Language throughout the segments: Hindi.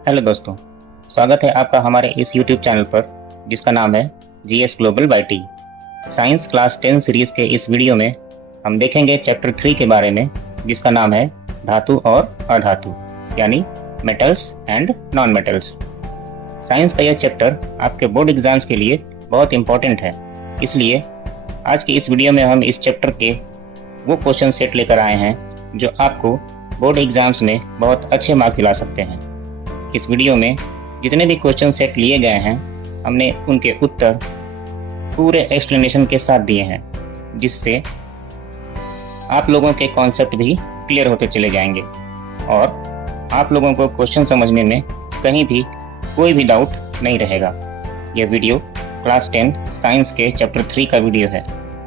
हेलो दोस्तों, स्वागत है आपका हमारे इस YouTube चैनल पर जिसका नाम है GS global by T. Science class 10 series के इस वीडियो में हम देखेंगे चैप्टर 3 के बारे में जिसका नाम है धातु और अधातु यानी metals and non metals. Science का यह चैप्टर आपके बोर्ड एग्जाम्स के लिए बहुत इंपॉर्टेंट है, इसलिए आज की इस वीडियो में हम इस चैप्टर के वो क्वेश्चन सेट लेकर आए हैं जो आपको बोर्ड एग्जाम्स में बहुत अच्छे मार्क्स दिला सकते हैं। इस वीडियो में जितने भी क्वेश्चन सेट लिए गए हैं हमने उनके उत्तर पूरे एक्सप्लेनेशन के साथ दिए हैं, जिससे आप लोगों के कॉन्सेप्ट भी क्लियर होते चले जाएंगे और आप लोगों को क्वेश्चन समझने में कहीं भी कोई भी डाउट नहीं रहेगा। यह वीडियो क्लास 10 साइंस के चैप्टर 3 का वीडियो है।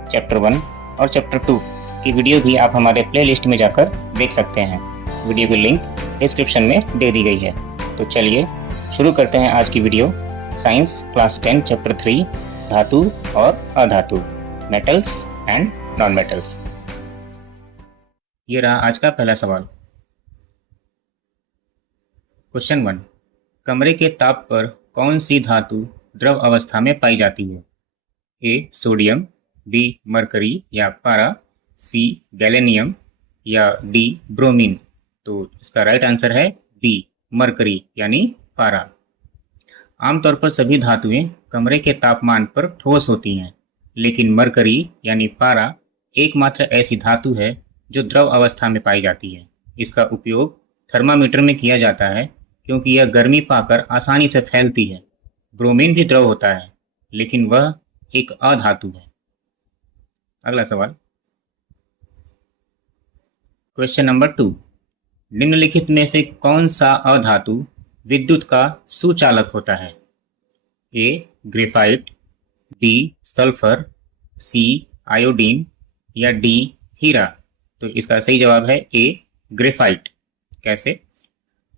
चैप्टर 1 और चैप्टर 2 की वीडियो भी आप हमारे प्लेलिस्ट में जाकर देख सकते हैं। वीडियो की लिंक डिस्क्रिप्शन में दे दी गई है। तो चलिए शुरू करते हैं आज की वीडियो। साइंस क्लास 10 चैप्टर 3 धातु और अधातु, मेटल्स एंड नॉन मेटल्स। ये रहा आज का पहला सवाल। क्वेश्चन 1, कमरे के ताप पर कौन सी धातु द्रव अवस्था में पाई जाती है? ए सोडियम, बी मरकरी या पारा, सी गैलेनियम या डी ब्रोमीन। तो इसका राइट आंसर है बी मरकरी यानी पारा। आमतौर पर सभी धातुएं कमरे के तापमान पर ठोस होती हैं, लेकिन मरकरी यानी पारा एकमात्र ऐसी धातु है जो द्रव अवस्था में पाई जाती है। इसका उपयोग थर्मामीटर में किया जाता है क्योंकि यह गर्मी पाकर आसानी से फैलती है। ब्रोमीन भी द्रव होता है, लेकिन वह एक अधातु है। अगला सवाल, क्वेश्चन नंबर 2, निम्नलिखित में से कौन सा अधातु विद्युत का सुचालक होता है? ए ग्रेफाइट, बी सल्फर, सी आयोडीन या डी हीरा। तो इसका सही जवाब है ए ग्रेफाइट। कैसे?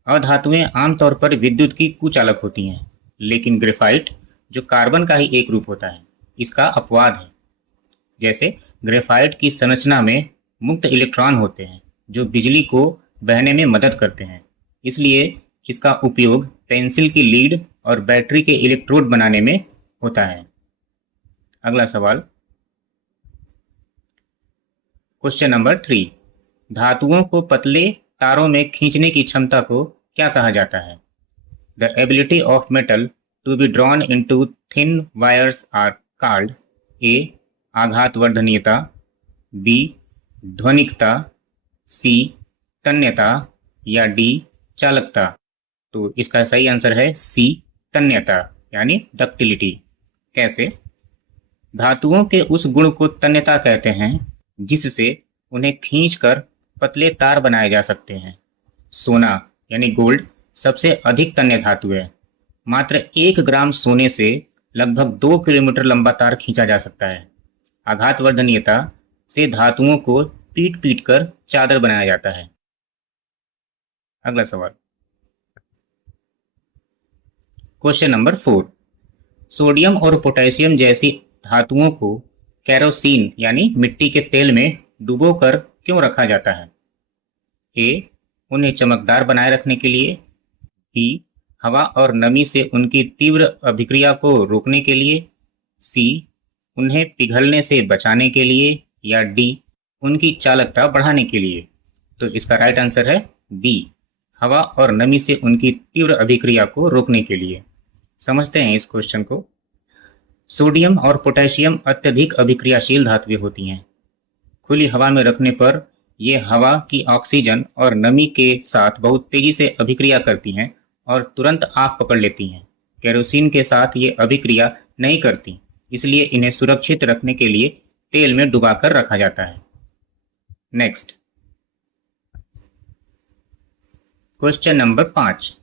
अधातुएं आमतौर पर विद्युत की कुचालक होती हैं, लेकिन ग्रेफाइट जो कार्बन का ही एक रूप होता है, इसका अपवाद है। जैसे ग्रेफाइट की संरचना में मुक्त इलेक्ट्रॉन होते हैं जो बिजली को बहने में मदद करते हैं, इसलिए इसका उपयोग पेंसिल की लीड और बैटरी के इलेक्ट्रोड बनाने में होता है। अगला सवाल, क्वेश्चन नंबर 3, धातुओं को पतले तारों में खींचने की क्षमता को क्या कहा जाता है? The ability of metal to be drawn into thin wires are called A आघातवर्धनीयता, बी ध्वनिकता, सी तन्यता या डी चालकता। तो इसका सही आंसर है सी तन्यता यानी डक्टिलिटी। कैसे? धातुओं के उस गुण को तन्यता कहते हैं जिससे उन्हें खींचकर पतले तार बनाए जा सकते हैं। सोना यानी गोल्ड सबसे अधिक तन्य धातु है। मात्र 1 ग्राम सोने से लगभग 2 किलोमीटर लंबा तार खींचा जा सकता है। आघातवर्धनीयता से धातुओं को पीट पीट कर चादर बनाया जाता है। अगला सवाल, क्वेश्चन नंबर 4, सोडियम और पोटेशियम जैसी धातुओं को केरोसिन यानी मिट्टी के तेल में डुबोकर क्यों रखा जाता है? ए उन्हें चमकदार बनाए रखने के लिए, बी हवा और नमी से उनकी तीव्र अभिक्रिया को रोकने के लिए, सी उन्हें पिघलने से बचाने के लिए या डी उनकी चालकता बढ़ाने के लिए। तो इसका राइट आंसर है बी हवा और नमी से उनकी तीव्र अभिक्रिया को रोकने के लिए। समझते हैं इस क्वेश्चन को। सोडियम और पोटेशियम अत्यधिक अभिक्रियाशील धातुएं होती हैं। खुली हवा में रखने पर ये हवा की ऑक्सीजन और नमी के साथ बहुत तेजी से अभिक्रिया करती हैं और तुरंत आग पकड़ लेती हैं। केरोसिन के साथ ये अभिक्रिया नहीं करती, इसलिए इन्हें सुरक्षित रखने के लिए तेल में डुबाकर रखा जाता है। Next, question number 5,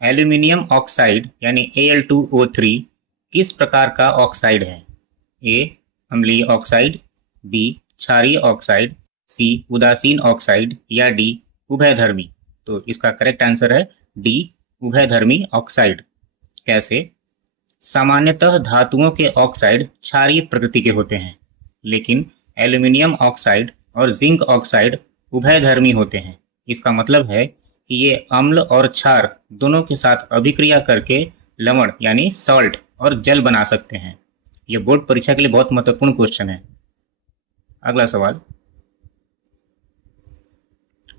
aluminium oxide यानी Al2O3 किस प्रकार का ऑक्साइड है? ए अम्लीय ऑक्साइड, बी क्षारीय ऑक्साइड, सी उदासीन ऑक्साइड या डी उभयधर्मी। तो इसका करेक्ट आंसर है डी उभयधर्मी ऑक्साइड। कैसे? सामान्यतः धातुओं के ऑक्साइड क्षारीय प्रकृति के होते हैं, लेकिन एल्यूमिनियम ऑक्साइड और जिंक ऑक्साइड उभयधर्मी होते हैं। इसका मतलब है कि ये अम्ल और क्षार दोनों के साथ अभिक्रिया करके लवण यानी सॉल्ट और जल बना सकते हैं। ये बोर्ड परीक्षा के लिए बहुत महत्वपूर्ण क्वेश्चन है। अगला सवाल,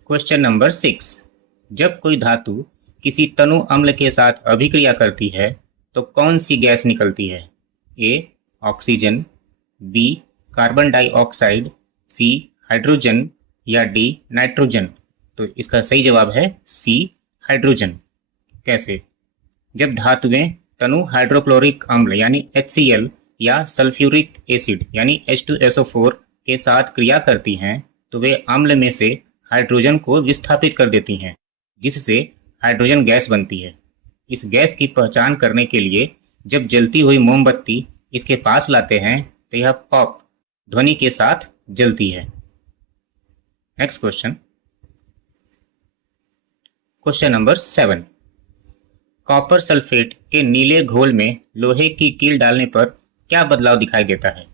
क्वेश्चन नंबर 6। जब कोई धातु किसी तनु अम्ल के साथ अभिक्रिया करती है तो कौन सी गैस निकलती है? A oxygen, B carbon dioxide, C hydrogen या डी नाइट्रोजन। तो इसका सही जवाब है सी हाइड्रोजन। कैसे? जब धातुएं तनु हाइड्रोक्लोरिक अम्ल यानी HCl या सल्फ्यूरिक एसिड यानी H2SO4 के साथ क्रिया करती हैं तो वे अम्ल में से हाइड्रोजन को विस्थापित कर देती हैं, जिससे हाइड्रोजन गैस बनती है। इस गैस की पहचान करने के लिए जब जलती हुई मोमबत्ती इसके पास लाते हैं तो यह पॉप ध्वनि के साथ जलती है। Next question, question number 7। Copper sulphate के नीले घोल में लोहे की कील डालने पर क्या बदलाव दिखाई देता है?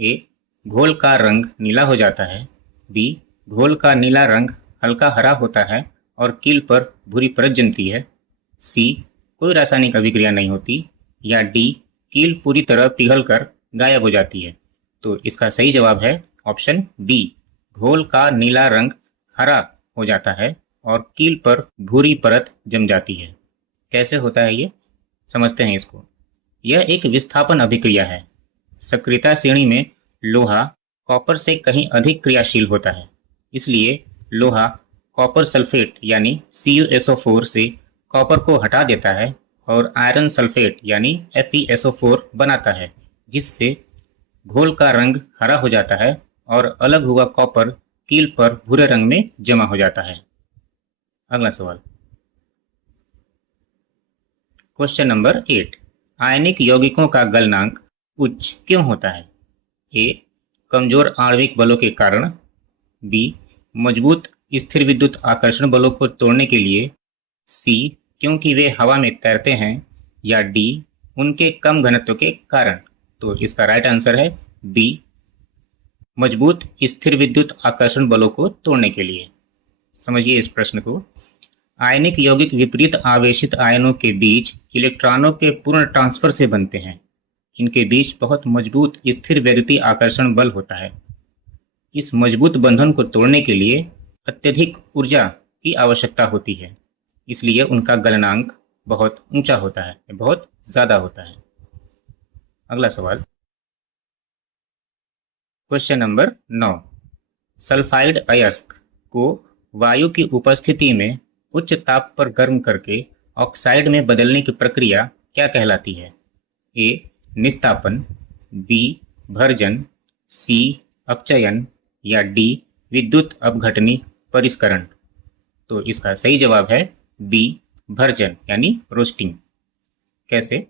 ए घोल का रंग नीला हो जाता है, बी घोल का नीला रंग हल्का हरा होता है और कील पर भूरी परत जमती है, सी कोई रासायनिक अभिक्रिया नहीं होती, या डी कील पूरी तरह पिघलकर गायब हो जाती है। तो इसका सही जवाब है ऑप्शन बी, घोल का नीला रंग हरा हो जाता है और कील पर भूरी परत जम जाती है। कैसे होता है ये, समझते हैं इसको। यह एक विस्थापन अभिक्रिया है। सक्रियता श्रेणी में लोहा कॉपर से कहीं अधिक क्रियाशील होता है, इसलिए लोहा कॉपर सल्फेट यानी CuSO4 से कॉपर को हटा देता है और आयरन सल्फेट यानी FeSO4 बनाता है, जिससे घोल का रंग हरा हो जाता है और अलग हुआ कॉपर कील पर भूरे रंग में जमा हो जाता है। अगला सवाल, क्वेश्चन नंबर 8। आयनिक यौगिकों का गलनांक उच्च क्यों होता है? ए कमजोर आणविक बलों के कारण, बी मजबूत स्थिर विद्युत आकर्षण बलों को तोड़ने के लिए, सी क्योंकि वे हवा में तैरते हैं, या डी उनके कम घनत्व के कारण। तो इसका राइट आंसर है बी, मजबूत स्थिर विद्युत आकर्षण बलों को तोड़ने के लिए। समझिए इस प्रश्न को। आयनिक यौगिक विपरीत आवेशित आयनों के बीच इलेक्ट्रॉनों के पूर्ण ट्रांसफर से बनते हैं। इनके बीच बहुत मजबूत स्थिर वैद्युतीय आकर्षण बल होता है। इस मजबूत बंधन को तोड़ने के लिए अत्यधिक ऊर्जा की आवश्यकता होती है, इसलिए उनका गलनांक बहुत ऊंचा होता है, बहुत ज्यादा होता है। अगला सवाल, क्वेश्चन नंबर 9। सल्फाइड अयस्क को वायु की उपस्थिति में उच्च ताप पर गर्म करके ऑक्साइड में बदलने की प्रक्रिया क्या कहलाती है? ए निस्तापन, बी भर्जन, सी अपचयन, या डी विद्युत अपघटनी परिष्करण। तो इसका सही जवाब है बी भर्जन यानी रोस्टिंग। कैसे?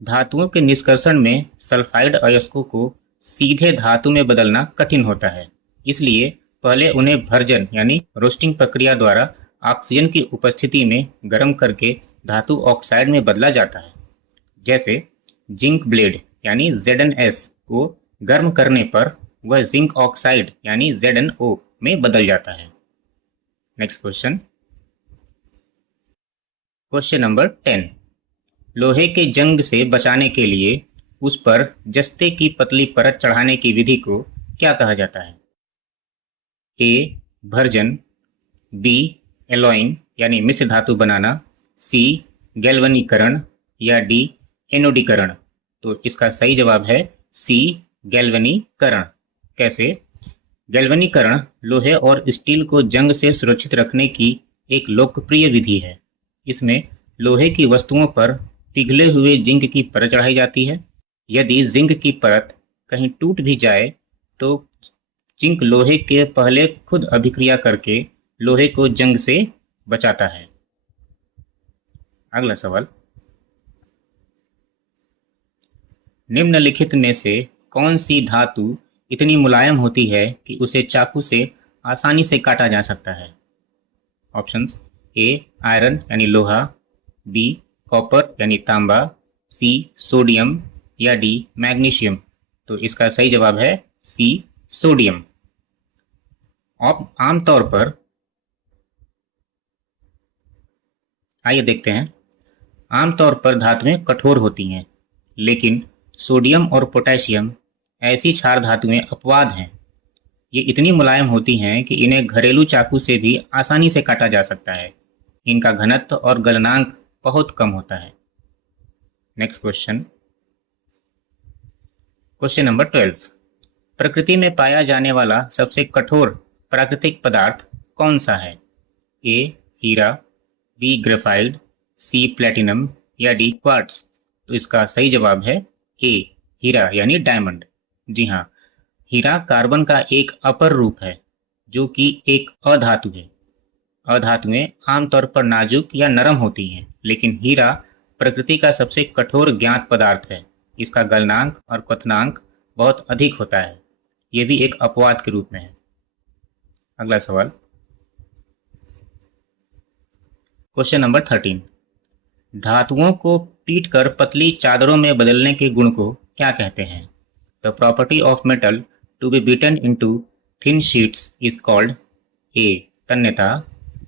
धातुओं के निष्कर्षण में सल्फाइड अयस्कों को सीधे धातु में बदलना कठिन होता है, इसलिए पहले उन्हें भर्जन यानी रोस्टिंग प्रक्रिया द्वारा ऑक्सीजन की उपस्थिति में गर्म करके धातु ऑक्साइड में बदला जाता है। जैसे जिंक ब्लेड यानी ZnS को गर्म करने पर वह जिंक ऑक्साइड यानी ZnO में बदल जाता है। Next question, question number 10। लोहे के जंग से बचाने के लिए उस पर जस्ते की पतली परत चढ़ाने की विधि को क्या कहा जाता है? ए भर्जन, बी एलॉइंग यानी मिश्र धातु बनाना, सी गैल्वनीकरण, या डी एनोडीकरण। तो इसका सही जवाब है सी गैल्वनीकरण। कैसे? गैल्वनीकरण लोहे और स्टील को जंग से सुरक्षित रखने की एक लोकप्रिय विधि है। इसमें लोहे की वस्तुओं पर पिघले हुए जिंक की परत चढ़ाई जाती है। यदि जिंक की परत कहीं टूट भी जाए तो जिंक लोहे के पहले खुद अभिक्रिया करके लोहे को जंग से बचाता है। अगला सवाल, निम्नलिखित में से कौन सी धातु इतनी मुलायम होती है कि उसे चाकू से आसानी से काटा जा सकता है? ऑप्शंस, ए आयरन यानी लोहा, बी कॉपर यानी तांबा, सी सोडियम, या डी मैग्नीशियम। तो इसका सही जवाब है सी सोडियम। आमतौर पर आइए देखते हैं। आमतौर पर धातुएं कठोर होती हैं, लेकिन सोडियम और पोटेशियम ऐसी क्षार धातुएं अपवाद हैं। ये इतनी मुलायम होती हैं कि इन्हें घरेलू चाकू से भी आसानी से काटा जा सकता है। इनका घनत्व और गलनांक बहुत कम होता है। Next question, question number 12। प्रकृति में पाया जाने वाला सबसे कठोर प्राकृतिक पदार्थ कौन सा है? ए हीरा, बी ग्रेफाइट, सी प्लेटिनम या डी क्वार्ट्ज। तो इसका सही जवाब है ए हीरा यानी डायमंड। जी हाँ, हीरा कार्बन का एक अपर रूप है जो कि एक अधातु है। अधातुएं आमतौर पर नाजुक या नरम होती हैं, लेकिन हीरा प्रकृति का सबसे कठोर ज्ञात पदार्थ है। इसका गलनांक और क्वथनांक बहुत अधिक होता है। यह भी एक अपवाद के रूप में है। अगला सवाल, क्वेश्चन नंबर 13। धातुओं को पीटकर पतली चादरों में बदलने के गुण को क्या कहते हैं? The property of metal to be beaten into thin sheets is called A तन्यता,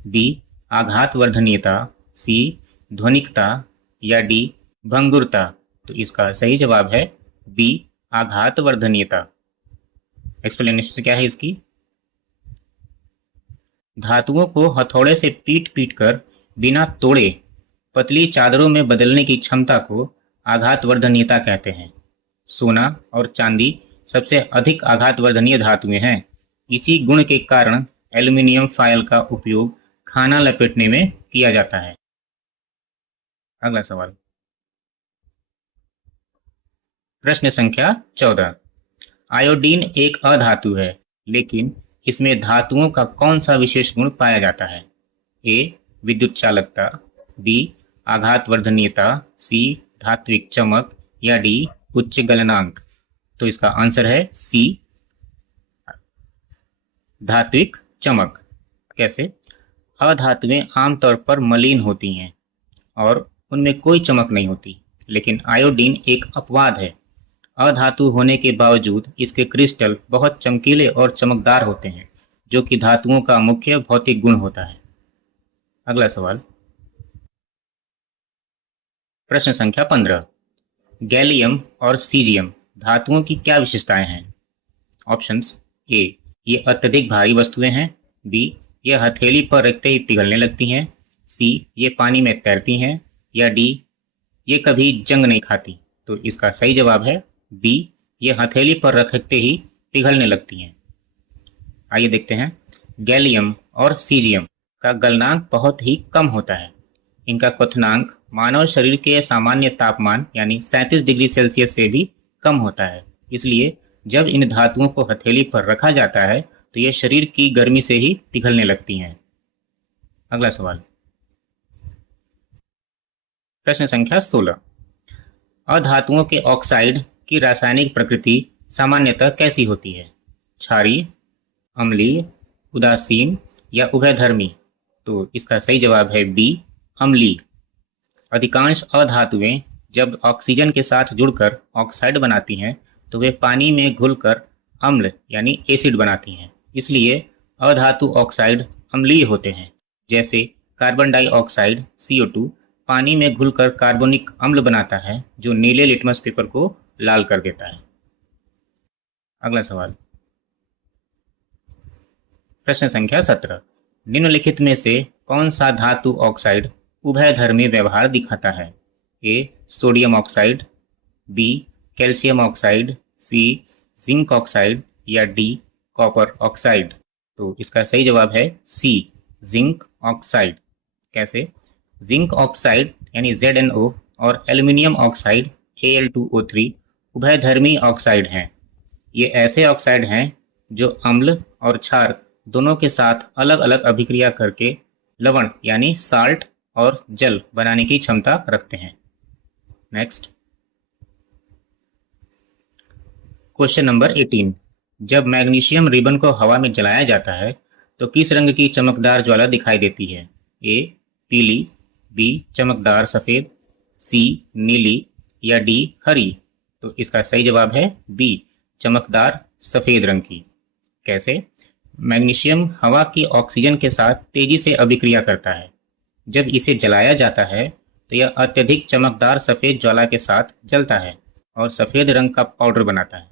बी आघातवर्धनीयता, सी ध्वनिकता या डी भंगुरता। तो इसका सही जवाब है बी आघातवर्धनीयता। एक्सप्लेनेशन क्या है इसकी? धातुओं को हथौड़े से पीट पीट कर बिना तोड़े पतली चादरों में बदलने की क्षमता को आघातवर्धनीयता कहते हैं। सोना और चांदी सबसे अधिक आघातवर्धनीय धातुएं हैं। इसी गुण के कारण एल्युमिनियम फॉयल का उपयोग खाना लपेटने में किया जाता है। अगला सवाल, प्रश्न संख्या 14। आयोडीन एक अधातु है, लेकिन इसमें धातुओं का कौन सा विशेष गुण पाया जाता है? ए विद्युत चालकता, बी आघातवर्धनीयता, सी धात्विक चमक या डी उच्च गलनांक। तो इसका आंसर है सी धात्विक चमक। कैसे? अधातुएं आमतौर पर मलिन होती हैं और उनमें कोई चमक नहीं होती, लेकिन आयोडीन एक अपवाद है। अधातु होने के बावजूद इसके क्रिस्टल बहुत चमकीले और चमकदार होते हैं, जो कि धातुओं का मुख्य भौतिक गुण होता है। अगला सवाल, प्रश्न संख्या 15। गैलियम और सीजियम धातुओं की क्या विशेषताएं हैं? ऑप्शंस, ए ये अत्यधिक भारी वस्तुएं हैं, बी ये हथेली पर रखते ही पिघलने लगती हैं, सी ये पानी में तैरती हैं या डी ये कभी जंग नहीं खाती। तो इसका सही जवाब है बी ये हथेली पर रखते ही पिघलने लगती हैं। आइए देखते हैं। गैलियम और सीजियम का गलनांक बहुत ही कम होता है। इनका क्वथनांक मानव शरीर के सामान्य तापमान यानी 37 डिग्री सेल्सियस से भी कम होता है। इसलिए जब इन धातुओं को हथेली पर रखा जाता है तो ये शरीर की गर्मी से ही पिघलने लगती हैं। अगला सवाल, प्रश्न संख्या 16। अधातुओं के ऑक्साइड की रासायनिक प्रकृति सामान्यतः कैसी होती है? क्षारीय, अम्लीय, उदासीन या उभयधर्मी। तो इसका सही जवाब है बी अम्लीय। अधिकांश अधातुएं जब ऑक्सीजन के साथ जुड़कर ऑक्साइड बनाती हैं तो वे पानी में घुलकर अम्ल यानी एसिड बनाती हैं। इसलिए अधातु ऑक्साइड अम्लीय होते हैं। जैसे कार्बन डाइऑक्साइड CO2 पानी में घुलकर कार्बोनिक अम्ल बनाता है, जो नीले लिटमस पेपर को लाल कर देता है। अगला सवाल, प्रश्न संख्या 17। निम्नलिखित में से कौन सा धातु ऑक्साइड उभयधर्मी व्यवहार दिखाता है? A sodium oxide, B calcium oxide, C zinc oxide या डी कॉपर ऑक्साइड। तो इसका सही जवाब है सी जिंक ऑक्साइड। कैसे? जिंक ऑक्साइड यानी ZnO और एल्युमिनियम ऑक्साइड Al2O3 उभयधर्मी ऑक्साइड हैं। ये ऐसे ऑक्साइड हैं जो अम्ल और क्षार दोनों के साथ अलग अलग अभिक्रिया करके लवण यानी साल्ट और जल बनाने की क्षमता रखते हैं। Next, question number 18। जब मैग्नीशियम रिबन को हवा में जलाया जाता है तो किस रंग की चमकदार ज्वाला दिखाई देती है? ए पीली, बी चमकदार सफेद, सी नीली या डी हरी। तो इसका सही जवाब है बी चमकदार सफेद रंग की। कैसे? मैग्नीशियम हवा की ऑक्सीजन के साथ तेजी से अभिक्रिया करता है। जब इसे जलाया जाता है तो यह अत्यधिक चमकदार सफ़ेद ज्वाला के साथ जलता है और सफ़ेद रंग का पाउडर बनाता है,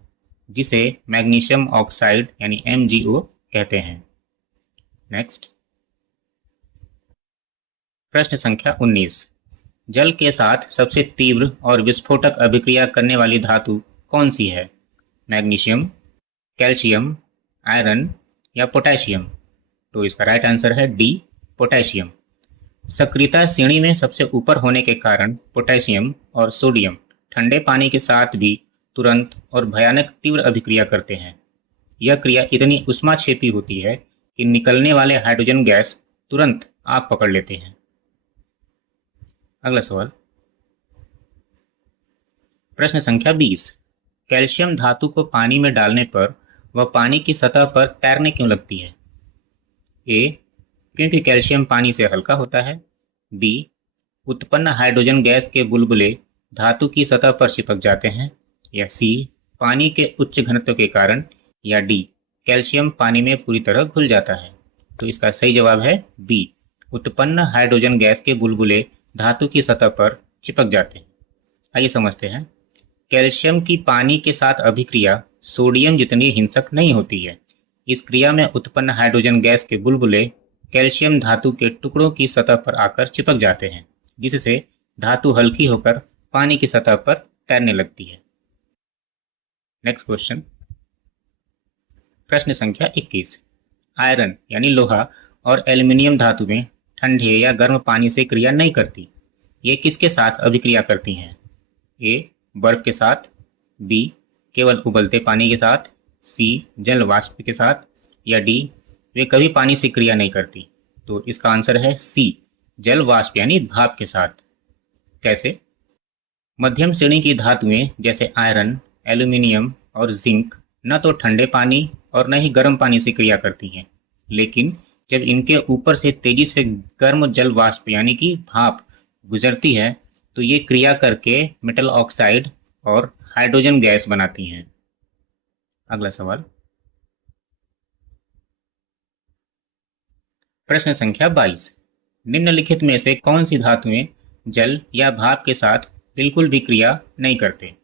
जिसे मैग्नीशियम ऑक्साइड यानी MgO कहते हैं। नेक्स्ट, प्रश्न संख्या 19। जल के साथ सबसे तीव्र और विस्फोटक अभिक्रिया करने वाली धातु कौन सी है? मैग्नीशियम, कैल्शियम, आयरन या पोटेशियम? तो इसका राइट आंसर है डी, पोटेशियम। सक्रियता श्रेणी में सबसे ऊपर होने के कारण पोटेशियम और सोडियम ठंडे पानी के साथ भी तुरंत और भयानक तीव्र अभिक्रिया करते हैं। यह क्रिया इतनी उष्माक्षेपी होती है कि निकलने वाले हाइड्रोजन गैस तुरंत आग पकड़ लेते हैं। अगला सवाल, प्रश्न संख्या 20। कैल्शियम धातु को पानी में डालने पर वह पानी की सतह पर तैरने क्यों लगती है? ए, क्योंकि कैल्शियम पानी से हल्का होता है। बी, उत्पन्न हाइड्रोजन गैस के बुलबुले धातु की सतह पर चिपक जाते हैं। या सी, पानी के उच्च घनत्व के कारण। या डी, कैल्शियम पानी में पूरी तरह घुल जाता है। तो इसका सही जवाब है बी, उत्पन्न हाइड्रोजन गैस के बुलबुले धातु की सतह पर चिपक जाते हैं। आइए समझते हैं। कैल्शियम की पानी के साथ अभिक्रिया सोडियम जितनी हिंसक नहीं होती है। इस क्रिया में उत्पन्न हाइड्रोजन गैस के बुलबुले कैल्शियम धातु के टुकड़ों की सतह पर आकर चिपक जाते हैं, जिससे धातु हल्की होकर पानी की सतह पर तैरने लगती है। नेक्स्ट क्वेश्चन, प्रश्न संख्या 21। आयरन यानी लोहा और एल्युमिनियम धातु में ठंडे या गर्म पानी से क्रिया नहीं करती। ये किसके साथ अभिक्रिया करती हैं? ए, बर्फ के साथ। बी, केवल उबलते पानी के साथ। सी, जल वाष्प के साथ। या डी, वे कभी पानी से क्रिया नहीं करती। तो इसका आंसर है सी, जल वाष्प यानी भाप के साथ। कैसे? मध्यम श्रेणी की धातुएं जैसे आयरन, एल्यूमिनियम और जिंक न तो ठंडे पानी और न ही गर्म पानी से क्रिया करती हैं, लेकिन जब इनके ऊपर से तेजी से गर्म जल वाष्प यानी कि भाप गुजरती है तो ये क्रिया करके मेटल ऑक्साइड और हाइड्रोजन गैस बनाती हैं। अगला सवाल, प्रश्न संख्या 22। निम्नलिखित में से कौन सी धातुएं जल या भाप के साथ बिल्कुल भी क्रिया नहीं करते?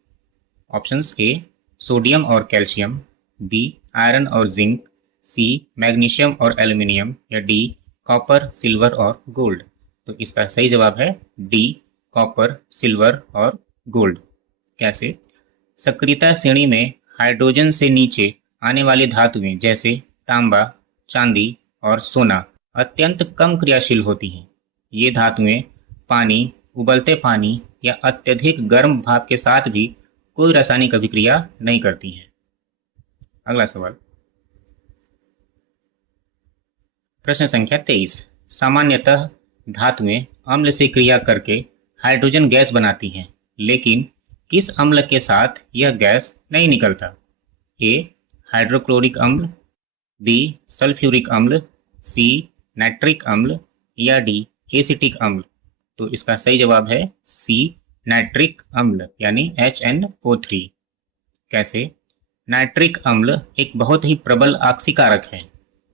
ऑप्शंस ए, सोडियम और कैल्शियम। बी, आयरन और जिंक। सी, मैग्नीशियम और एल्यूमिनियम। या डी, कॉपर, सिल्वर और गोल्ड। तो इसका सही जवाब है डी, कॉपर, सिल्वर और गोल्ड। कैसे? सक्रियता श्रेणी में हाइड्रोजन से नीचे आने वाली धातुएं जैसे तांबा, चांदी और सोना अत्यंत कम क्रियाशील होती हैं। ये धातुएं पानी, उबलते पानी या अत्यधिक गर्म भाप के साथ भी कोई रासायनिक अभिक्रिया नहीं करती हैं। अगला सवाल, प्रश्न संख्या 23। सामान्यतः धातुएं अम्ल से क्रिया करके हाइड्रोजन गैस बनाती हैं, लेकिन किस अम्ल के साथ यह गैस नहीं निकलता? ए, हाइड्रोक्लोरिक अम्ल। बी, सल्फ्यूरिक अम्ल। सी, नाइट्रिक अम्ल। या डी, एसिटिक अम्ल। तो इसका सही जवाब है सी, नाइट्रिक अम्ल यानी HNO3। कैसे? नाइट्रिक अम्ल एक बहुत ही प्रबल ऑक्सीकारक है।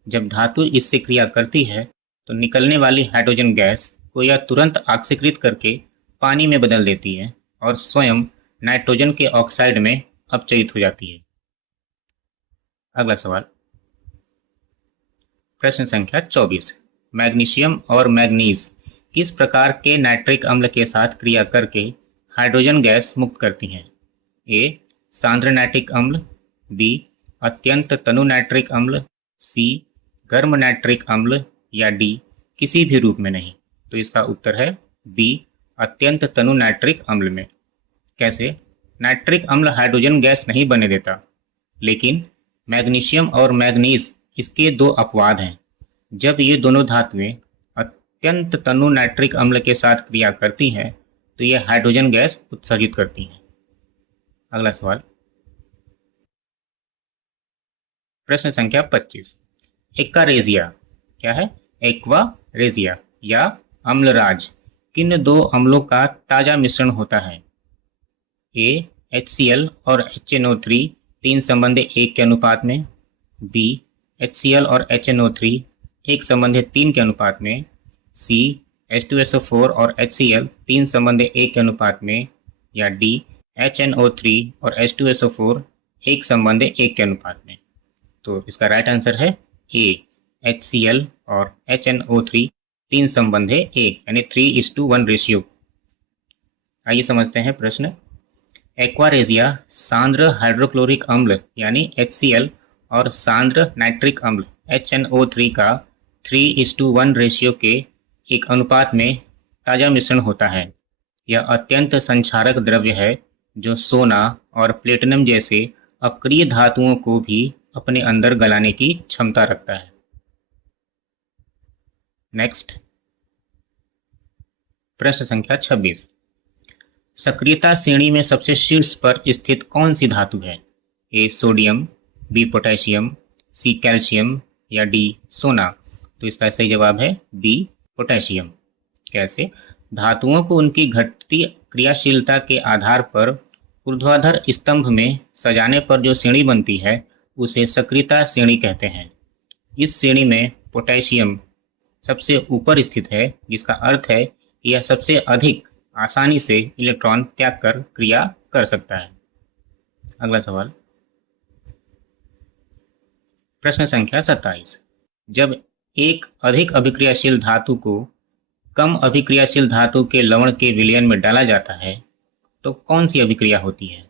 जब धातु इससे क्रिया करती है तो निकलने वाली हाइड्रोजन गैस को यह तुरंत ऑक्सीकृत करके पानी में बदल देती है और स्वयं नाइट्रोजन के ऑक्साइड में अपचयित हो जाती है। अगला सवाल, प्रश्न संख्या 24। मैग्नीशियम और मैग्नीज किस प्रकार के नाइट्रिक अम्ल के साथ क्रिया करके हाइड्रोजन गैस मुक्त करती हैं? ए, सांद्र नाइट्रिक अम्ल। बी, अत्यंत तनु नाइट्रिक अम्ल। सी, गर्म नाइट्रिक अम्ल। या डी, किसी भी रूप में नहीं। तो इसका उत्तर है बी, अत्यंत तनु नाइट्रिक अम्ल में। कैसे? नाइट्रिक अम्ल हाइड्रोजन गैस नहीं बने देता, लेकिन मैग्नीशियम और मैग्नीज इसके दो अपवाद हैं। जब ये दोनों धातुएं अत्यंत तनु नाइट्रिक अम्ल के साथ क्रिया करती हैं तो ये हाइड्रोजन गैस उत्सर्जित करती हैं। अगला सवाल, प्रश्न संख्या 25। एक्वारेजिया क्या है? एक्वारेजिया या अम्लराज किन दो अम्लों का ताजा मिश्रण होता है? ए, HCl और HNO3 तीन संबंधी 1 के अनुपात में। बी, HCl और HNO3 एक संबंध 3 के अनुपात में, C H2SO4 और HCl 3 संबंध 1 के अनुपात में, या D HNO3 और H2SO4 एक संबंध 1 के अनुपात में। तो इसका राइट आंसर है A HCl और HNO3 3 संबंध 1 यानी 3:1 रेशियो। आइए समझते हैं प्रश्न। एक्वारेजिया सांद्र हाइड्रोक्लोरिक अम्ल यानी HCl और सांद्र नाइट्रिक अम्ल HNO3 का 3:1 रेशियो के एक अनुपात में ताजा मिश्रण होता है। यह अत्यंत संक्षारक द्रव्य है जो सोना और प्लेटिनम जैसे अक्रिय धातुओं को भी अपने अंदर गलाने की क्षमता रखता है। नेक्स्ट प्रश्न संख्या 26। सक्रियता श्रेणी में सबसे शीर्ष पर स्थित कौन सी धातु है? A sodium, B potassium, C calcium या डी सोना। तो इसका सही जवाब है बी पोटेशियम। कैसे? धातुओं को उनकी घटती क्रियाशीलता के आधार पर ऊर्ध्वाधर स्तंभ में सजाने पर जो श्रेणी बनती है उसे सक्रियता श्रेणी कहते हैं। इस श्रेणी में पोटेशियम सबसे ऊपर स्थित है, जिसका अर्थ है कि यह सबसे अधिक आसानी से इलेक्ट्रॉन त्याग कर क्रिया कर सकता है। अगला सवाल प्रश्न संख्या 27। जब एक अधिक अभिक्रियाशील धातु को कम अभिक्रियाशील धातु के लवण के विलयन में डाला जाता है तो कौन सी अभिक्रिया होती है?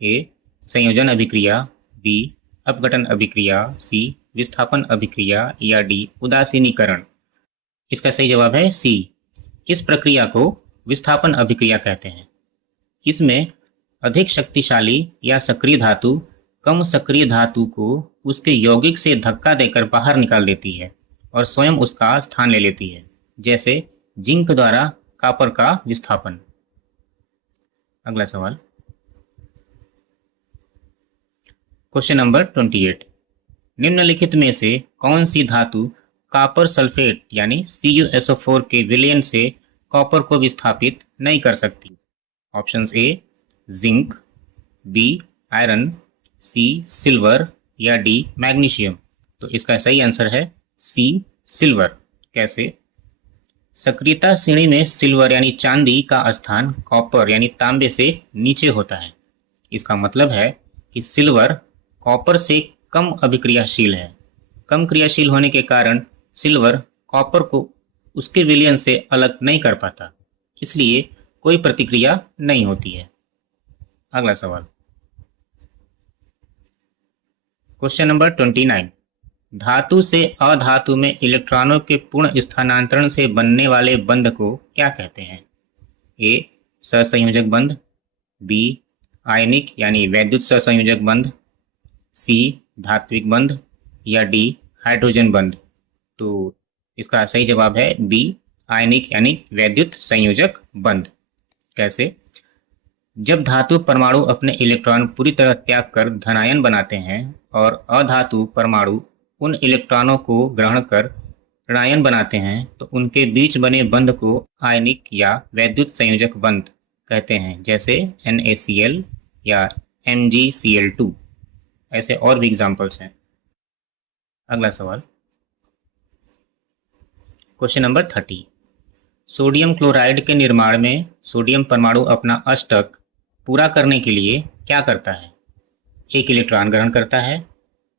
ए संयोजन अभिक्रिया, बी अपघटन अभिक्रिया, सी विस्थापन अभिक्रिया या डी उदासीनीकरण। इसका सही जवाब है सी। इस प्रक्रिया को विस्थापन अभिक्रिया कहते हैं। इसमें अधिक शक्तिशाली या सक्रिय धातु कम सक्रिय धातु को उसके यौगिक से धक्का देकर बाहर निकाल देती है और स्वयं उसका स्थान ले लेती है, जैसे जिंक द्वारा कॉपर का विस्थापन। अगला सवाल क्वेश्चन नंबर 28। निम्नलिखित में से कौन सी धातु कॉपर सल्फेट यानी CuSO4 के विलयन से कॉपर को विस्थापित नहीं कर सकती? Options A zinc, B iron, C silver या डी मैग्नीशियम। तो इसका सही आंसर है सी सिल्वर। कैसे? सक्रियता श्रेणी में सिल्वर यानी चांदी का स्थान कॉपर यानी तांबे से नीचे होता है। इसका मतलब है कि सिल्वर कॉपर से कम अभिक्रियाशील है। कम क्रियाशील होने के कारण सिल्वर कॉपर को उसके विलयन से अलग नहीं कर पाता, इसलिए कोई प्रतिक्रिया नहीं होती है। अगला सवाल क्वेश्चन नंबर 29। धातु से अधातु में इलेक्ट्रॉनों के पूर्ण स्थानांतरण से बनने वाले बंध को क्या कहते हैं? ए सहसंयोजक बंध, बी आयनिक यानी वैद्युत सहसंयोजक बंध, सी धात्विक बंध या डी हाइड्रोजन बंध। तो इसका सही जवाब है बी आयनिक यानी वैद्युत संयोजक बंध। कैसे? जब धातु परमाणु अपने इलेक्ट्रॉन पूरी तरह त्याग कर धनायन बनाते हैं और अधातु परमाणु उन इलेक्ट्रॉनों को ग्रहण कर ऋणायन बनाते हैं तो उनके बीच बने बंध को आयनिक या वैद्युत संयोजक बंध कहते हैं, जैसे NaCl या MgCl2। ऐसे और भी एग्जाम्पल्स हैं। अगला सवाल क्वेश्चन नंबर 30। सोडियम क्लोराइड के निर्माण में सोडियम परमाणु अपना अष्टक पूरा करने के लिए क्या करता है? एक इलेक्ट्रॉन ग्रहण करता है,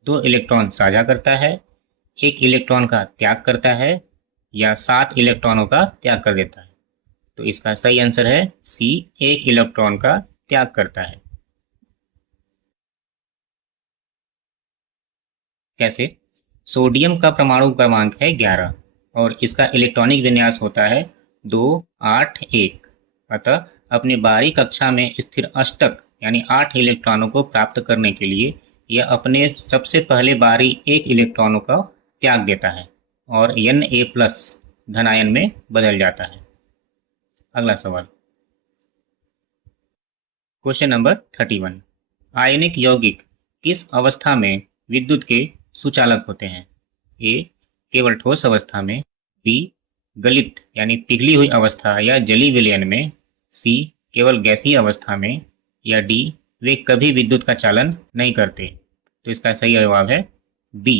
2 इलेक्ट्रॉन साझा करता है, 1 इलेक्ट्रॉन का त्याग करता है या 7 इलेक्ट्रॉनों का त्याग कर देता है। तो इसका सही आंसर है सी 1 इलेक्ट्रॉन का त्याग करता है। कैसे? सोडियम का परमाणु क्रमांक है 11 और इसका इलेक्ट्रॉनिक विन्यास होता है 2 8 1। अतः अपनी बाहरी कक्षा में स्थिर अष्टक यानी 8 इलेक्ट्रॉनों को प्राप्त करने के लिए यह अपने सबसे पहले बाहरी 1 इलेक्ट्रॉनों का त्याग देता है और Na+ धनायन में बदल जाता है। अगला सवाल क्वेश्चन नंबर 31। आयनिक यौगिक किस अवस्था में विद्युत के सुचालक होते हैं? ए केवल ठोस अवस्था में, बी गलित यानी पिघली हुई अवस्था या जली विलयन में, सी केवल गैसीय अवस्था में या डी वे कभी विद्युत का चालन नहीं करते। तो इसका सही जवाब है बी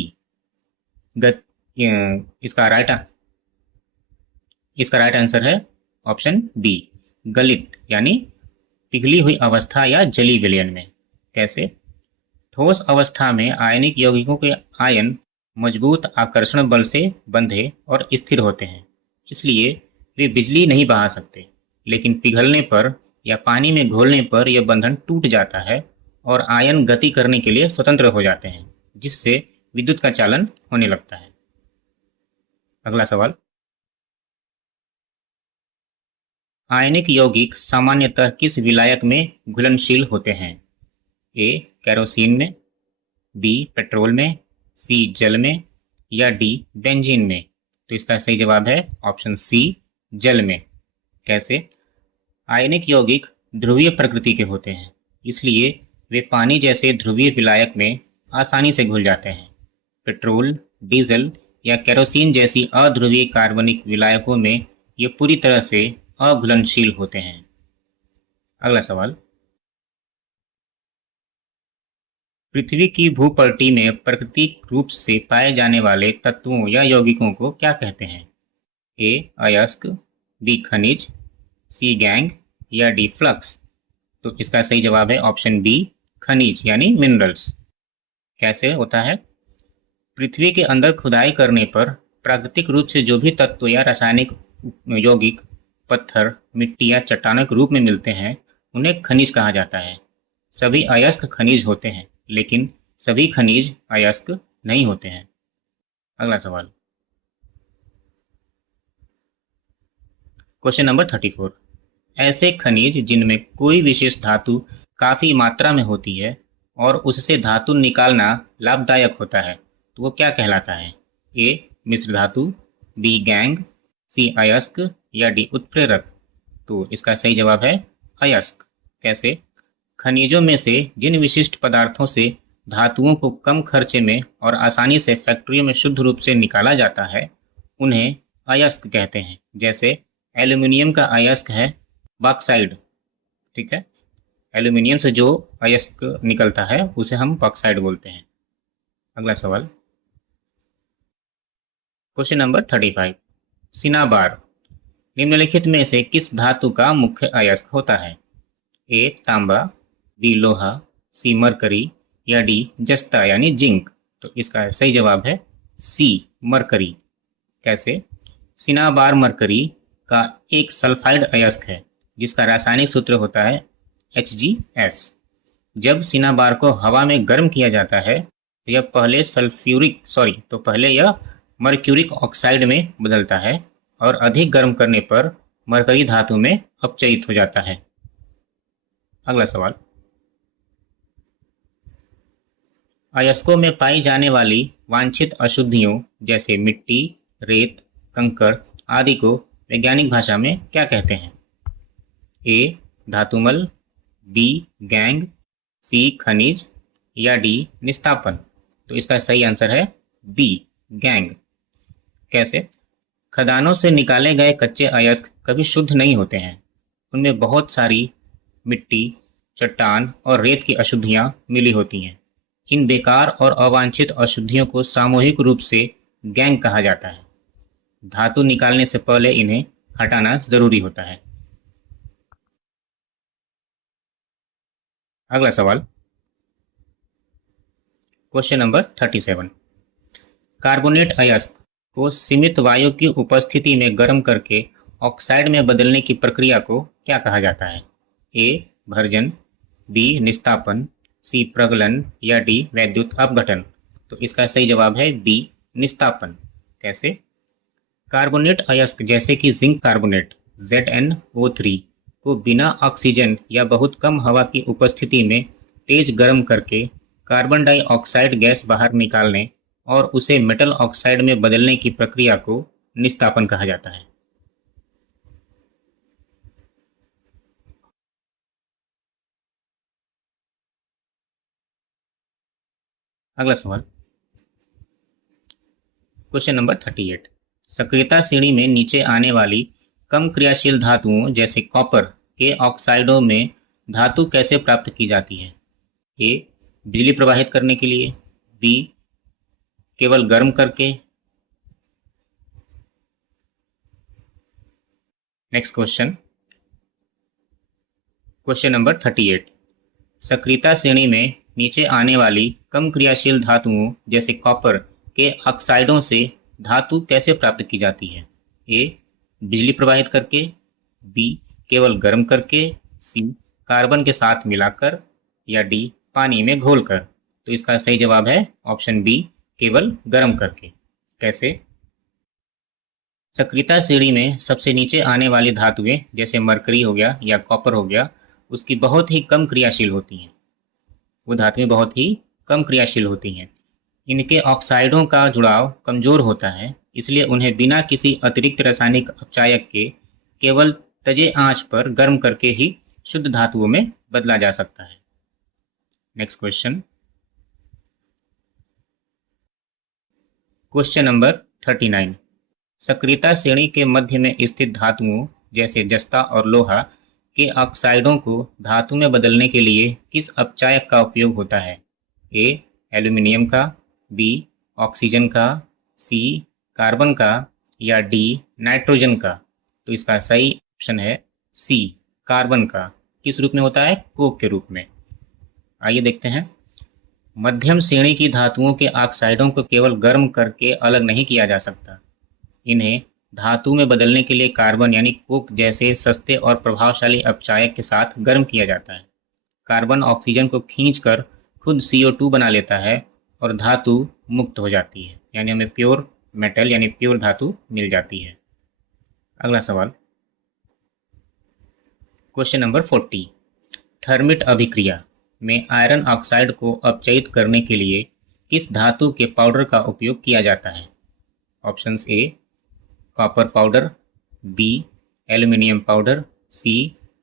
गत इसका राइट आंसर है ऑप्शन बी, गलित यानी पिघली हुई अवस्था या जली विलयन में। कैसे? ठोस अवस्था में आयनिक यौगिकों के आयन मजबूत आकर्षण बल से बंधे और स्थिर होते हैं, इसलिए वे बिजली नहीं बहा सकते। लेकिन पिघलने पर या पानी में घोलने पर यह बंधन टूट जाता है और आयन गति करने के लिए स्वतंत्र हो जाते हैं, जिससे विद्युत का चालन होने लगता है। अगला सवाल, आयनिक यौगिक सामान्यतः किस विलायक में घुलनशील होते हैं? ए केरोसिन में, बी पेट्रोल में, सी जल में, या डी बेंजीन में? तो इसका सही जवाब है ऑप्शन सी, जल में। कैसे? आयनिक यौगिक ध्रुवीय प्रकृति के होते हैं, इसलिए वे पानी जैसे ध्रुवीय विलायक में आसानी से घुल जाते हैं। पेट्रोल, डीजल या केरोसिन जैसी अध्रुवीय कार्बनिक विलायकों में ये पूरी तरह से अघुलनशील होते हैं। अगला सवाल, पृथ्वी की भूपटल में प्राकृतिक रूप से पाए जाने वाले तत्वों या यौगिकों को क्या कहते हैं? ए अयस्क, बी खनिज, सी गैंग, या डी फ्लक्स? तो इसका सही जवाब है ऑप्शन बी, खनिज यानी मिनरल्स। कैसे होता है? पृथ्वी के अंदर खुदाई करने पर प्राकृतिक रूप से जो भी तत्व या रासायनिक यौगिक पत्थर, मिट्टी या चट्टानों के रूप में मिलते हैं, उन्हें खनिज कहा जाता है। सभी अयस्क खनिज होते हैं, लेकिन सभी खनिज अयस्क नहीं होते हैं। अगला सवाल, क्वेश्चन नंबर 34, ऐसे खनिज जिनमें कोई विशेष धातु काफी मात्रा में होती है और उससे धातु निकालना लाभदायक होता है, तो वो क्या कहलाता है? ए मिश्र धातु, बी गैंग, सी अयस्क, या डी उत्प्रेरक? तो इसका सही जवाब है अयस्क। कैसे? खनिजों में से जिन विशिष्ट पदार्थों से धातुओं को कम खर्चे में और आसानी से फैक्ट्रियों में शुद्ध रूप से निकाला जाता है, उन्हें अयस्क कहते हैं। जैसे एल्यूमिनियम का अयस्क है बॉक्साइड। ठीक है, एल्यूमिनियम से जो अयस्क निकलता है उसे हम बॉक्साइड बोलते हैं। अगला सवाल, क्वेश्चन नंबर 35, सिनाबार निम्नलिखित में से किस धातु का मुख्य अयस्क होता है? ए तांबा, बी लोहा, सी मरकरी, या डी जस्ता यानी जिंक? तो इसका सही जवाब है सी मरकरी। कैसे? सिनाबार मरकरी का एक सल्फाइड अयस्क है जिसका रासायनिक सूत्र होता है HgS। जब सिनाबार को हवा में गर्म किया जाता है तो यह पहले यह मर्क्यूरिक ऑक्साइड में बदलता है और अधिक गर्म करने पर मरकरी धातु में अपचयित हो जाता है। अगला सवाल, अयस्कों में पाई जाने वाली वांछित अशुद्धियों जैसे मिट्टी, रेत, कंकड़ आदि को वैज्ञानिक भाषा में क्या कहते हैं? ए धातुमल, बी गैंग, सी खनिज, या डी निस्तापन? तो इसका सही आंसर है बी गैंग। कैसे? खदानों से निकाले गए कच्चे अयस्क कभी शुद्ध नहीं होते हैं, उनमें बहुत सारी मिट्टी, चट्टान और रेत की अशुद्धियां मिली होती हैं। इन बेकार और अवांछित अशुद्धियों को सामूहिक रूप से गैंग कहा जाता है। धातु निकालने से पहले इन्हें हटाना जरूरी होता है। अगला सवाल, क्वेश्चन नंबर 37, कार्बोनेट अयस्क को सीमित वायु की उपस्थिति में गर्म करके ऑक्साइड में बदलने की प्रक्रिया को क्या कहा जाता है? ए भर्जन, बी निस्तापन, सी प्रगलन, या डी वैद्युत अपघटन? तो इसका सही जवाब है बी निस्तापन। कैसे? कार्बोनेट अयस्क जैसे कि जिंक कार्बोनेट ZnO3 को बिना ऑक्सीजन या बहुत कम हवा की उपस्थिति में तेज गर्म करके कार्बन डाइऑक्साइड गैस बाहर निकालने और उसे मेटल ऑक्साइड में बदलने की प्रक्रिया को निस्तापन कहा जाता है। अगला सवाल, क्वेश्चन नंबर 38, सक्रियता श्रेणी में नीचे आने वाली कम क्रियाशील धातुओं जैसे कॉपर के ऑक्साइडों में धातु कैसे प्राप्त की जाती है? ए बिजली प्रवाहित करने के लिए, बी केवल गर्म करके, नेक्स्ट क्वेश्चन, क्वेश्चन नंबर 38। सक्रियता श्रेणी में नीचे आने वाली कम क्रियाशील धातुओं जैसे कॉपर के ऑक्साइडों से धातु कैसे प्राप्त की जाती है? ए, बिजली प्रवाहित करके, बी, केवल गर्म करके, सी, कार्बन के साथ मिलाकर, या डी, पानी में घोलकर। तो इसका सही जवाब है ऑप्शन बी, केवल गर्म करके। कैसे? सक्रियता श्रेणी में सबसे नीचे आने वाली धातुएं जैसे मरकरी हो गया या कॉपर हो गया, उसकी बहुत ही कम क्रियाशील होती हैं। वो धातुएं बहुत ही कम क्रियाशील होती हैं। इनके ऑक्साइडों का जुड़ाव कमजोर होता है, इसलिए उन्हें बिना किसी अतिरिक्त रासायनिक अपचायक के केवल तजे आंच पर गर्म करके ही शुद्ध धातुओं में बदला जा सकता है। Next question, question number 39। सक्रियता श्रेणी के मध्य में स्थित धातुओं जैसे जस्ता और लोहा के ऑक्साइडों को धातु में बदलने के लिए किस अपचायक का उपयोग होता है? ए, एल्यूमिनियम का, बी, ऑक्सीजन का, सी, कार्बन का, या डी, नाइट्रोजन का। तो इसका सही ऑप्शन है सी, कार्बन का। किस रूप में होता है? कोक के रूप में। आइए देखते हैं। मध्यम श्रेणी की धातुओं के ऑक्साइडों को केवल गर्म करके अलग नहीं किया जा सकता। इन्हें धातु में बदलने के लिए कार्बन यानी कोक जैसे सस्ते और प्रभावशाली अपचायक के साथ गर्म किया जाता है। कार्बन ऑक्सीजन को खींचकर खुद CO2 बना लेता है और धातु मुक्त हो जाती है, यानी हमें प्योर मेटल यानी प्योर धातु मिल जाती है। अगला सवाल, क्वेश्चन नंबर 40। थर्मिट अभिक्रिया में आयरन ऑक्साइड को अपचयित करने के लिए किस धातु के पाउडर का उपयोग किया जाता है? Options A, copper powder, B, aluminium powder, C,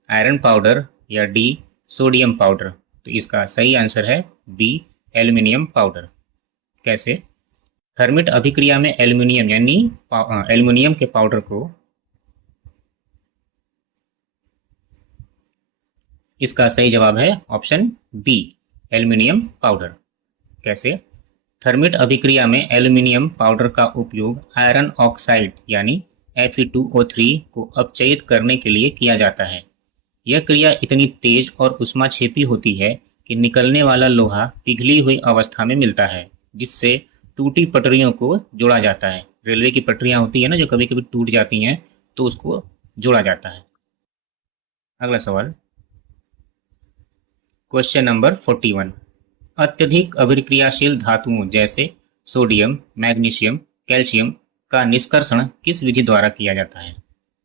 iron powder, या डी, सोडियम पाउडर। तो इसका सही आंसर है बी, एल्यूमिनियम पाउडर। कैसे? थर्मिट अभिक्रिया में एल्यूमिनियम यानी एल्यूमिनियम के पाउडर को, इसका सही जवाब है ऑप्शन बी, एल्यूमिनियम पाउडर। कैसे? थर्मिट अभिक्रिया में एल्यूमिनियम पाउडर का उपयोग आयरन ऑक्साइड यानी Fe2O3 को अपचयित करने के लिए किया जाता है। यह क्रिया इतनी तेज और उष्माक्षेपी होती है कि निकलने वाला लोहा पिघली हुई अवस्था में मिलता है, जिससे टूटी पटरियों को जोड़ा जाता है। रेलवे की पटरियां होती है ना, जो कभी कभी टूट जाती हैं, तो उसको जोड़ा जाता है। अगला सवाल, क्वेश्चन नंबर 41। अत्यधिक अभिक्रियाशील धातुओं जैसे सोडियम, मैग्नीशियम, कैल्शियम का निष्कर्षण किस विधि द्वारा किया जाता है?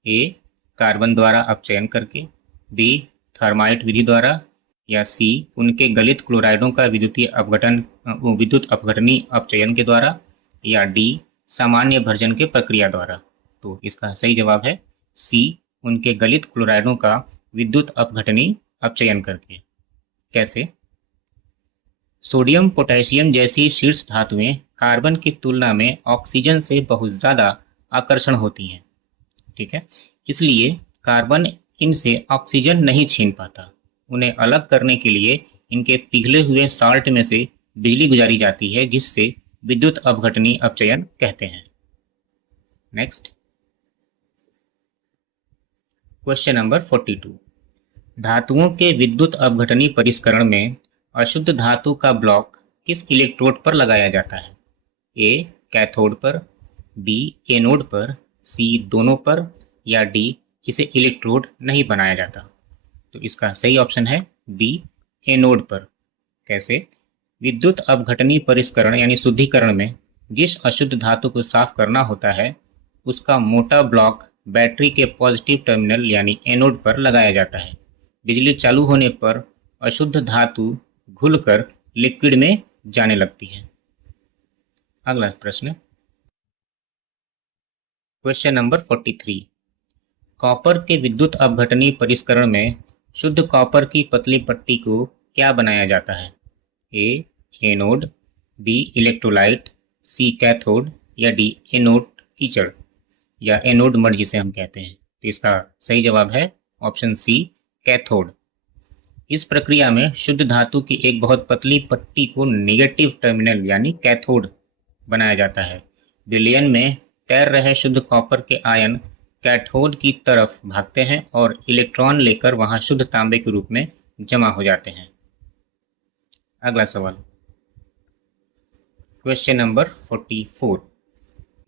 ए, कार्बन द्वारा अपचयन करके, बी, थर्माइट विधि द्वारा, या सी, उनके गलित क्लोराइडों का विद्युत अपघटनी अपचयन के द्वारा, या डी, सामान्य भर्जन के प्रक्रिया द्वारा। तो इसका सही जवाब है सी, उनके गलित क्लोराइडों का विद्युत अपघटनी अपचयन करके। कैसे? सोडियम, पोटेशियम जैसी शीर्ष धातुएं कार्बन की तुलना में ऑक्सीजन से बहुत ज़्यादा आकर्षण होती हैं। ठीक है, इसलिए कार्बन इनसे ऑक्सीजन नहीं छीन पाता। उन्हें अलग करने के लिए इनके पिघले हुए साल्ट में से बिजली गुजारी जाती है, जिससे विद्युत अपघटनी अपचयन कहते हैं। Next, question number 42। धातुओं के विद्युत अपघटनी परिष्करण में अशुद्ध धातु का ब्लॉक किस इलेक्ट्रोड पर लगाया जाता है? ए, कैथोड पर, बी, एनोड पर, सी, दोनों पर, या डी, इसे इलेक्ट्रोड नहीं बनाया जाता। तो इसका सही ऑप्शन है बी, एनोड पर। कैसे? विद्युत अपघटनी परिष्करण यानी शुद्धिकरण में जिस अशुद्ध धातु को साफ करना होता है, उसका मोटा ब्लॉक बैटरी के पॉजिटिव टर्मिनल यानी एनोड पर लगाया जाता है। बिजली चालू होने पर अशुद्ध धातु घुलकर लिक्विड में जाने लगती है। अगला प्रश्न, क्वेश्चन नंबर 43। कॉपर के विद्युत अपघटनी परिष्करण में शुद्ध कॉपर की पतली पट्टी को क्या बनाया जाता है? ए, एनोड, बी, इलेक्ट्रोलाइट, सी, कैथोड, या डी, एनोड कीचड़ या एनोड मड जिसे हम कहते हैं। तो इसका सही जवाब है ऑप्शन सी, कैथोड। इस प्रक्रिया में शुद्ध धातु की एक बहुत पतली पट्टी को नेगेटिव टर्मिनल यानी कैथोड बनाया जाता है। विलयन में तैर रहे शुद्ध कॉपर के आयन कैथोड की तरफ भागते हैं और इलेक्ट्रॉन लेकर वहां शुद्ध तांबे के रूप में जमा हो जाते हैं। अगला सवाल, क्वेश्चन नंबर 44।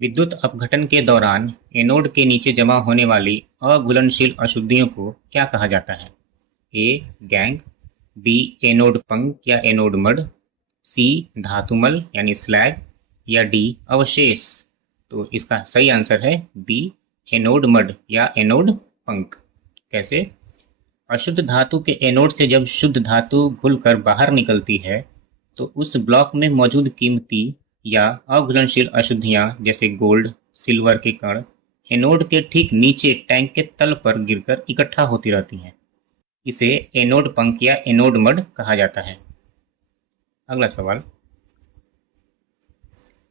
विद्युत अपघटन के दौरान एनोड के नीचे जमा होने वाली अघुलनशील अशुद्धियों को क्या कहा जाता है? ए गैंग, बी एनोड पंक या एनोड मड, सी धातुमल यानी स्लैग, या डी अवशेष। तो इसका सही आंसर है बी एनोड मड या एनोड पंक। कैसे? अशुद्ध धातु के एनोड से जब शुद्ध धातु घुलकर बाहर निकलती है तो उस ब्लॉक में मौजूद कीमती या अघुलनशील अशुद्धियां जैसे गोल्ड, सिल्वर के कण एनोड के ठीक नीचे टैंक के तल पर गिरकर इकट्ठा होती रहती हैं। इसे एनोड पंक या एनोड मड कहा जाता है। अगला सवाल,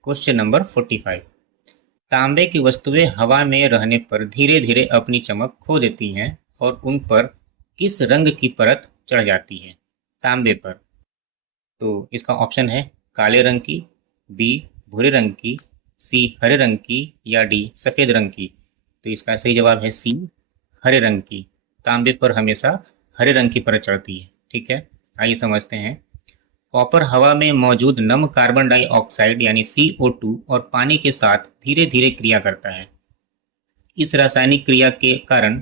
क्वेश्चन नंबर 45। तांबे की वस्तुएं हवा में रहने पर धीरे धीरे अपनी चमक खो देती हैं और उन पर किस रंग की परत चढ़ जाती है तांबे पर? तो इसका ऑप्शन है काले रंग की, बी भूरे रंग की, सी हरे रंग की, या डी सफेद रंग की। तो इसका सही जवाब है सी हरे रंग की। तांबे पर हमेशा हरे रंग की परत चढ़ती है। ठीक है, आइए समझते हैं। कॉपर हवा में मौजूद नम कार्बन डाइऑक्साइड यानी CO2 और पानी के साथ धीरे धीरे क्रिया करता है। इस रासायनिक क्रिया के कारण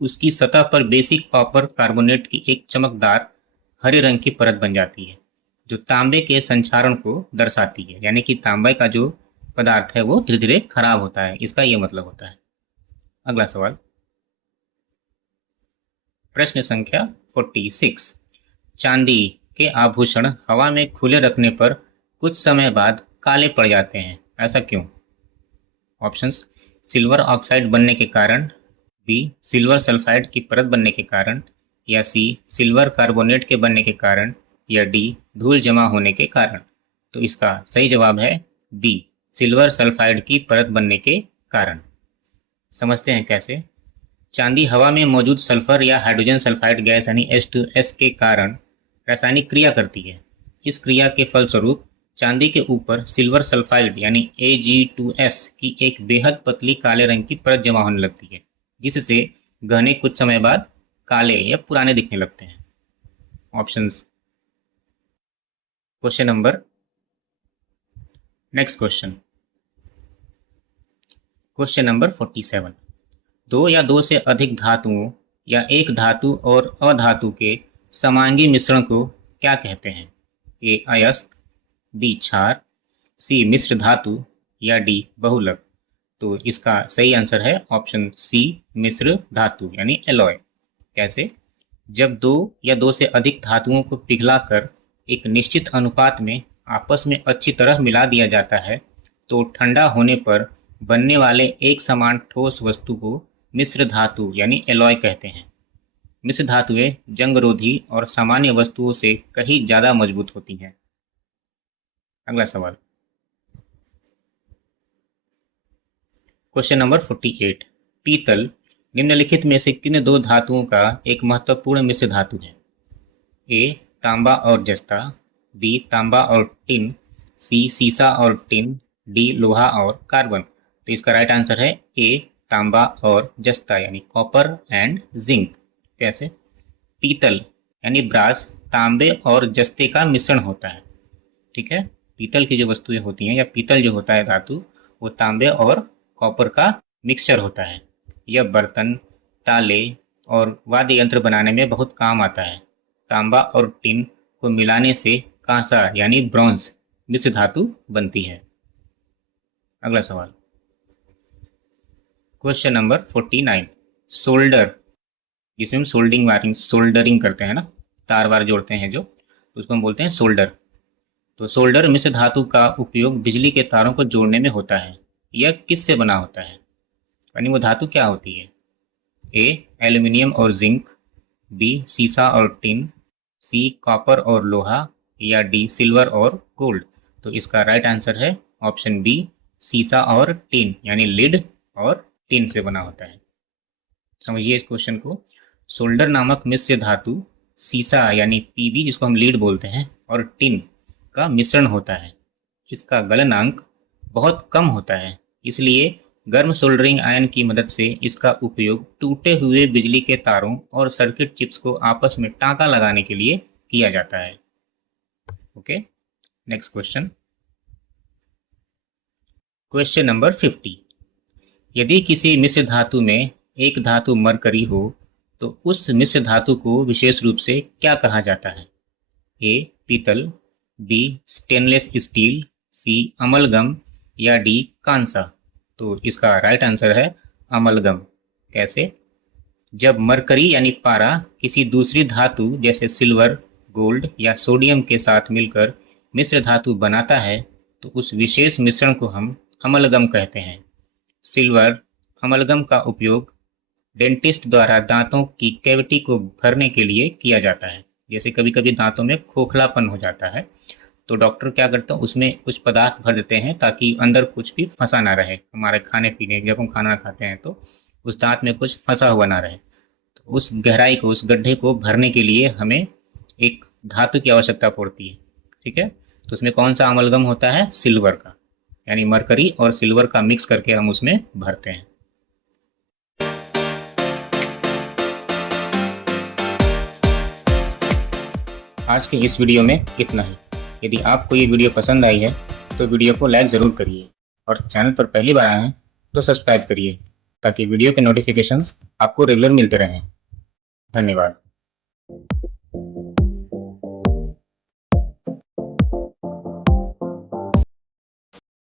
उसकी सतह पर बेसिक कॉपर कार्बोनेट की एक चमकदार हरे रंग की परत बन जाती है जो तांबे के संक्षारण को दर्शाती है, यानी कि तांबे का जो पदार्थ है वो धीरे धीरे खराब होता है, इसका यह मतलब होता है। अगला सवाल, प्रश्न संख्या 46। चांदी के आभूषण हवा में खुले रखने पर कुछ समय बाद काले पड़ जाते हैं, ऐसा क्यों? ऑप्शंस, सिल्वर ऑक्साइड बनने के कारण, बी सिल्वर सल्फाइड की परत बनने के कारण, या सी सिल्वर कार्बोनेट के बनने के कारण, या डी धूल जमा होने के कारण। तो इसका सही जवाब है बी सिल्वर सल्फाइड की परत बनने के कारण। समझते हैं कैसे। चांदी हवा में मौजूद सल्फर या हाइड्रोजन सल्फाइड गैस यानी H2S के कारण रासायनिक क्रिया करती है। इस क्रिया के फलस्वरूप चांदी के ऊपर सिल्वर सल्फाइड यानी Ag2S की एक बेहद पतली काले रंग की परत जमा होने लगती है, जिससे गहने कुछ समय बाद काले या पुराने दिखने लगते हैं। Options. Question number, next question, question number 47। दो या दो से अधिक धातुओं या एक धातु और अधातु के समांगी मिश्रण को क्या कहते हैं? ए अयस्क, बी क्षार, सी मिश्र धातु, या डी बहुलक। तो इसका सही आंसर है ऑप्शन सी मिश्र धातु यानी एलॉय। कैसे? जब दो या दो से अधिक धातुओं को पिघलाकर एक निश्चित अनुपात में आपस में अच्छी तरह मिला दिया जाता है तो ठंडा होने पर बनने वाले एक समान ठोस वस्तु को मिश्र धातु यानी एलॉय कहते हैं। मिश्र धातुएं जंगरोधी और सामान्य वस्तुओं से कहीं ज्यादा मजबूत होती हैं। अगला सवाल, क्वेश्चन नंबर 48। पीतल निम्नलिखित में से किन दो धातुओं का एक महत्वपूर्ण मिश्र धातु है? ए तांबा और जस्ता, बी तांबा और टिन, सी सीसा और टिन, डी लोहा और कार्बन। तो इसका राइट आंसर है ए तांबा और जस्ता यानी कॉपर एंड जिंक। कैसे? पीतल यानी ब्रास तांबे और जस्ते का मिश्रण होता है। ठीक है, पीतल की जो वस्तुएं होती हैं या पीतल जो होता है धातु वो तांबे और कॉपर का मिक्सचर होता है। यह बर्तन, ताले और वाद्य यंत्र बनाने में बहुत काम आता है। तांबा और टिन को मिलाने से कांसा यानी ब्रॉन्ज मिश्र धातु बनती है। अगला सवाल, क्वेश्चन नंबर 49। सोल्डर, जिसमें हम सोल्डरिंग करते हैं ना, तार वार जोड़ते हैं जो, उसको हम बोलते हैं सोल्डर। तो सोल्डर मिश्र धातु का उपयोग बिजली के तारों को जोड़ने में होता है। यह किस से बना होता है, यानी वो धातु क्या होती है? ए एल्यूमिनियम और जिंक, बी सीसा और टिन, सी कॉपर और लोहा, या डी सिल्वर और गोल्ड। तो इसका राइट आंसर है ऑप्शन बी सीसा और टिन यानी लीड और टिन से बना होता है। समझिए इस क्वेश्चन को। सोल्डर नामक मिश्र धातु सीसा यानी पीबी जिसको हम लीड बोलते हैं और टिन का मिश्रण होता है। इसका गलनांक बहुत कम होता है, इसलिए गर्म सोल्डरिंग आयन की मदद से इसका उपयोग टूटे हुए बिजली के तारों और सर्किट चिप्स को आपस में टांका लगाने के लिए किया जाता है। Okay, next question. Question number 50। यदि किसी मिश्र धातु में एक धातु मरकरी हो तो उस मिश्र धातु को विशेष रूप से क्या कहा जाता है? ए पीतल, बी स्टेनलेस स्टील, सी अमलगम या डी कांसा। तो इसका राइट आंसर है अमलगम। कैसे? जब मरकरी यानी पारा किसी दूसरी धातु जैसे सिल्वर, गोल्ड या सोडियम के साथ मिलकर मिश्र धातु बनाता है तो उस विशेष मिश्रण को हम अमलगम कहते हैं। सिल्वर अमलगम का उपयोग डेंटिस्ट द्वारा दांतों की कैविटी को भरने के लिए किया जाता है। जैसे कभी कभी दांतों में खोखलापन हो जाता है तो डॉक्टर क्या करता है, उसमें कुछ पदार्थ भर देते हैं ताकि अंदर कुछ भी फंसा ना रहे। हमारे खाने पीने जब हम खाना खाते हैं तो उस दांत में कुछ फंसा हुआ ना रहे। तो उस गहराई को, उस गड्ढे को भरने के लिए हमें एक धातु की आवश्यकता पड़ती है। ठीक है, तो उसमें कौन सा अमलगम होता है? सिल्वर का, यानी मरकरी और सिल्वर का मिक्स करके हम उसमें भरते हैं। आज के इस वीडियो में इतना ही। यदि आपको ये वीडियो पसंद आई है तो वीडियो को लाइक ज़रूर करिए और चैनल पर पहली बार आए हैं तो सब्सक्राइब करिए ताकि वीडियो के नोटिफिकेशंस आपको रेगुलर मिलते रहें। धन्यवाद।